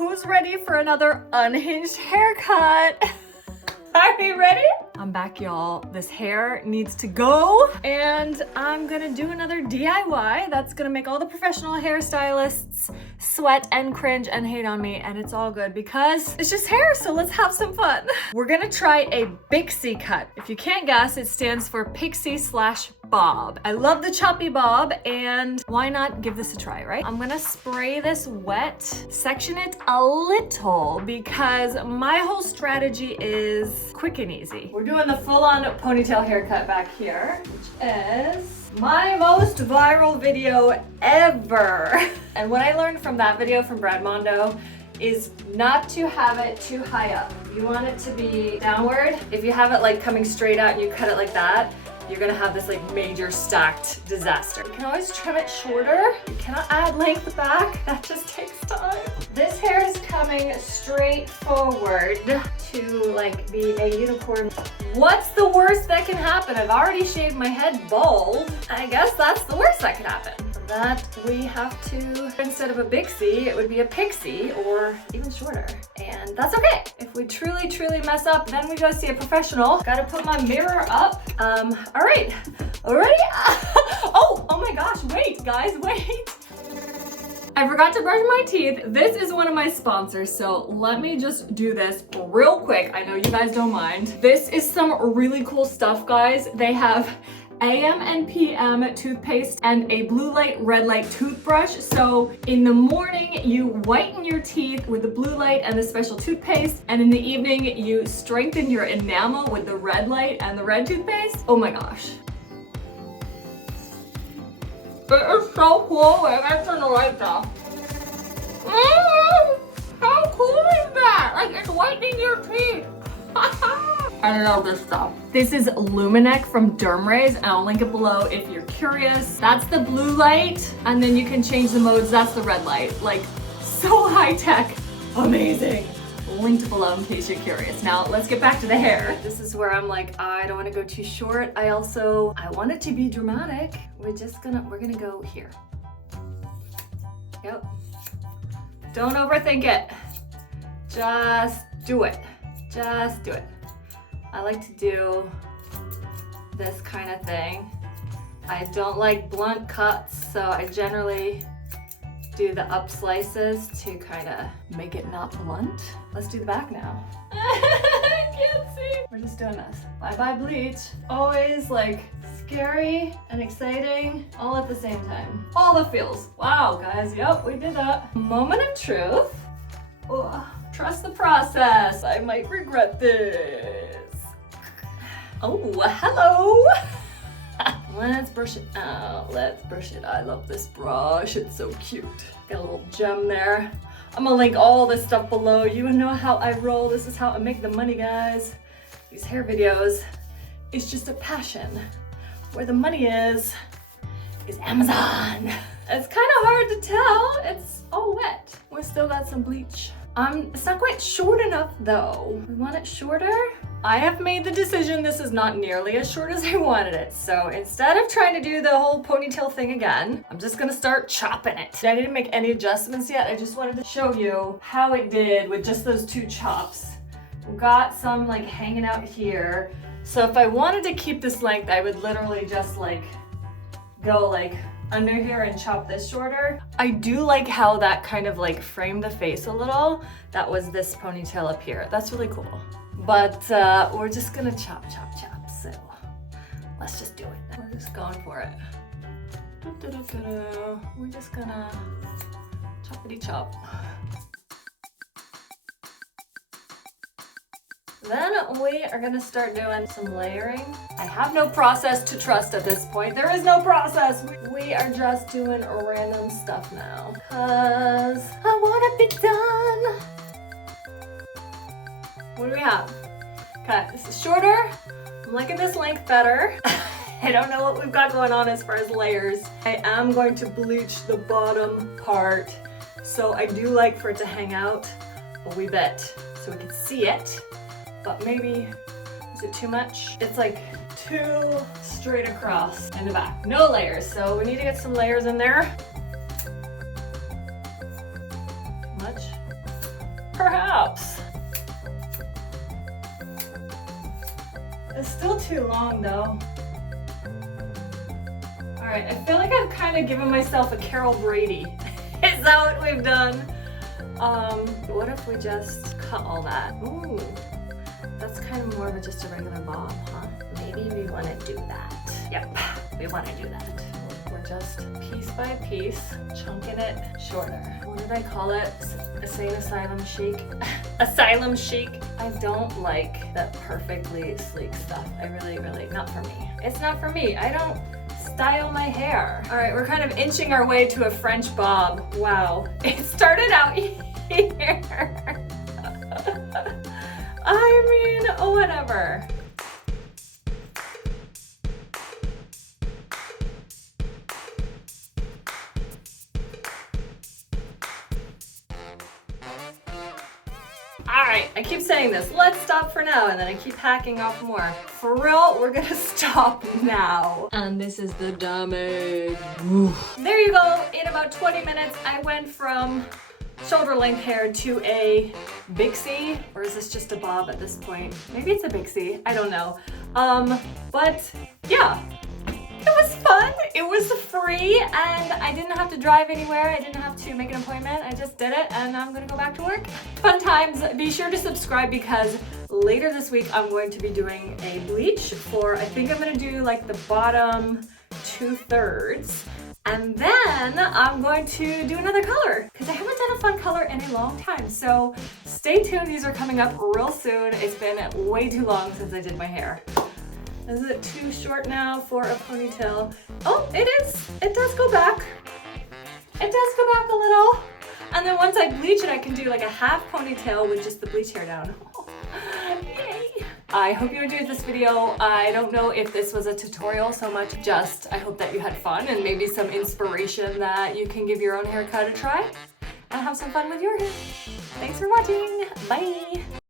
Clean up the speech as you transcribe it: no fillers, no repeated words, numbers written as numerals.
Who's ready for another unhinged haircut? Are you ready? I'm back, y'all. This hair needs to go, and I'm gonna do another DIY that's gonna make all the professional hairstylists sweat and cringe and hate on me, and it's all good because it's just hair, so let's have some fun. We're gonna try a BIXIE cut. If you can't guess, it stands for pixie/bob. I love the choppy bob, and why not give this a try, right? I'm gonna spray this wet, section it a little, because my whole strategy is quick and easy. We're doing the full-on ponytail haircut back here, which is my most viral video ever. And what I learned from that video from Brad Mondo is not to have it too high up. You want it to be downward. If you have it like coming straight out and you cut it like that, you're gonna have this like major stacked disaster. You can always trim it shorter. You cannot add length back. That just takes time. This hair is coming straight forward to like be a unicorn. What's the worst that can happen? I've already shaved my head bald. I guess that's the worst that could happen. That we have to, instead of a BIXIE, it would be a pixie or even shorter. And that's okay. If we truly mess up, then we go see a professional. Gotta put my mirror up. All right, ready? Oh my gosh, wait, guys, wait. I forgot to brush my teeth. This is one of my sponsors, so let me just do this real quick. I know you guys don't mind. This is some really cool stuff, guys. They have AM and PM toothpaste and a blue light, red light toothbrush. So in the morning, you whiten your teeth with the blue light and the special toothpaste. And in the evening, you strengthen your enamel with the red light and the red toothpaste. Oh my gosh. It is so cool. I gotta turn the lights off. How cool is that? Like, it's whitening your teeth. I love this stuff. This is Luminec from Dermrays, and I'll link it below if you're curious. That's the blue light, and then you can change the modes. That's the red light. Like, so high tech. Amazing. Linked below in case you're curious. Now, let's get back to the hair. This is where I'm like, I don't want to go too short. I want it to be dramatic. We're gonna go here. Yep. Don't overthink it. Just do it. Just do it. I like to do this kind of thing. I don't like blunt cuts, so I generally do the up slices to kind of make it not blunt. Let's do the back now. I can't see. We're just doing this. Bye-bye bleach. Always like scary and exciting all at the same time. All the feels. Wow, guys, yep, we did that. Moment of truth. Oh, trust the process. I might regret this. Oh, hello. Let's brush it out. Let's brush it. I love this brush. It's so cute. Got a little gem there. I'm gonna link all this stuff below. You know how I roll. This is how I make the money, guys. These hair videos is just a passion. Where the money is Amazon. It's kind of hard to tell. It's all wet. We still got some bleach. It's not quite short enough though. We want it shorter. I have made the decision this is not nearly as short as I wanted it. So instead of trying to do the whole ponytail thing again, I'm just gonna start chopping it. I didn't make any adjustments yet. I just wanted to show you how it did with just those two chops. We got some like hanging out here. So if I wanted to keep this length, I would literally just like go like under here and chop this shorter. I do like how that kind of like framed the face a little. That was this ponytail up here. That's really cool. But we're just gonna chop. So let's just do it. We're just going for it. We're just gonna choppity chop. Then we are gonna start doing some layering. I have no process to trust at this point. There is no process. We are just doing random stuff now. Cause I wanna be done. What do we have? Okay, this is shorter. I'm liking this length better. I don't know what we've got going on as far as layers. I am going to bleach the bottom part. So I do like for it to hang out a wee bit so we can see it. But maybe, is it too much? It's like too straight across in the back. No layers, so we need to get some layers in there. Much? Perhaps. It's still too long though. All right, I feel like I've kind of given myself a Carol Brady. Is that what we've done? What if we just cut all that? Ooh, that's kind of more of just a regular bob, huh? Maybe we want to do that. Yep, we want to do that. We're just piece by piece chunking it shorter. What did I call it? Insane asylum chic. Asylum chic. I don't like that perfectly sleek stuff. I really, not for me. It's not for me. I don't style my hair. All right, we're kind of inching our way to a French bob. Wow, it started out here. I mean, whatever. All right, I keep saying this, let's stop for now, and then I keep hacking off more. For real, we're gonna stop now. And this is the damage. Oof. There you go, in about 20 minutes, I went from shoulder length hair to a BIXIE, or is this just a bob at this point? Maybe it's a BIXIE, I don't know. But yeah. It was fun, it was free, and I didn't have to drive anywhere. I didn't have to make an appointment. I just did it, and I'm gonna go back to work. Fun times. Be sure to subscribe because later this week I'm going to be doing a bleach for, I think I'm gonna do like the bottom 2/3. And then I'm going to do another color because I haven't done a fun color in a long time. So stay tuned, these are coming up real soon. It's been way too long since I did my hair. Is it too short now for a ponytail? Oh, it is. It does go back. It does go back a little. And then once I bleach it, I can do like a half ponytail with just the bleach hair down. Oh, yay. I hope you enjoyed this video. I don't know if this was a tutorial so much, just I hope that you had fun and maybe some inspiration that you can give your own haircut a try and have some fun with your hair. Thanks for watching. Bye.